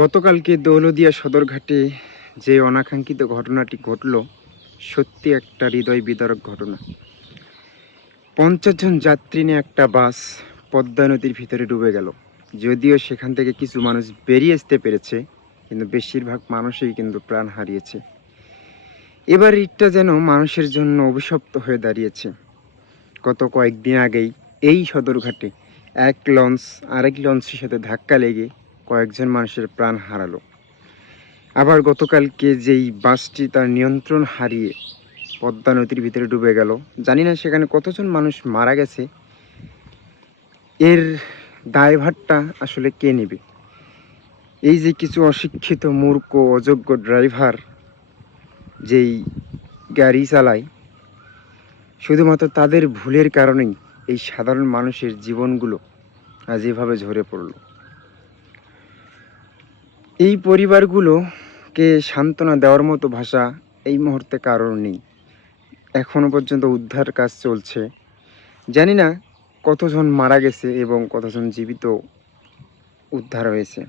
গতকালকে দৌলতদিয়া সদরঘাটে যে অনাকাঙ্ক্ষিত ঘটনাটি ঘটল, সত্যি একটা হৃদয় বিদারক ঘটনা। 50 জন যাত্রী নিয়ে একটা বাস পদ্মা নদীর ভিতরে ডুবে গেল। যদিও সেখান থেকে কিছু মানুষ বেরিয়ে আসতে পেরেছে, কিন্তু বেশিরভাগ মানুষই কিন্তু প্রাণ হারিয়েছে। এবার ঈদটা যেন মানুষের জন্য অভিশপ্ত হয়ে দাঁড়িয়েছে। গত কয়েকদিন আগেই এই সদরঘাটে এক লঞ্চ আরেক লঞ্চের সাথে ধাক্কা লেগে কয়েকজন মানুষের প্রাণ হারালো। আবার গতকালকে যেই বাসটি তার নিয়ন্ত্রণ হারিয়ে পদ্মা নদীর ভিতরে ডুবে গেল, জানি না সেখানে কতজন মানুষ মারা গেছে, এর দায়ভারটা আসলে কে নেবে? এই যে কিছু অশিক্ষিত মূর্খ অযোগ্য ড্রাইভার যেই গাড়ি চালায়, শুধুমাত্র তাদের ভুলের কারণেই এই সাধারণ মানুষের জীবনগুলো আজ এভাবে ঝরে পড়ল। এই পরিবারগুলোকে সান্ত্বনা দেওয়ার মতো ভাষা এই মুহূর্তে কারোর নেই। এখনো পর্যন্ত উদ্ধার কাজ চলছে। জানি না কতজন মারা গেছে এবং কতজন জীবিত উদ্ধার হয়েছে।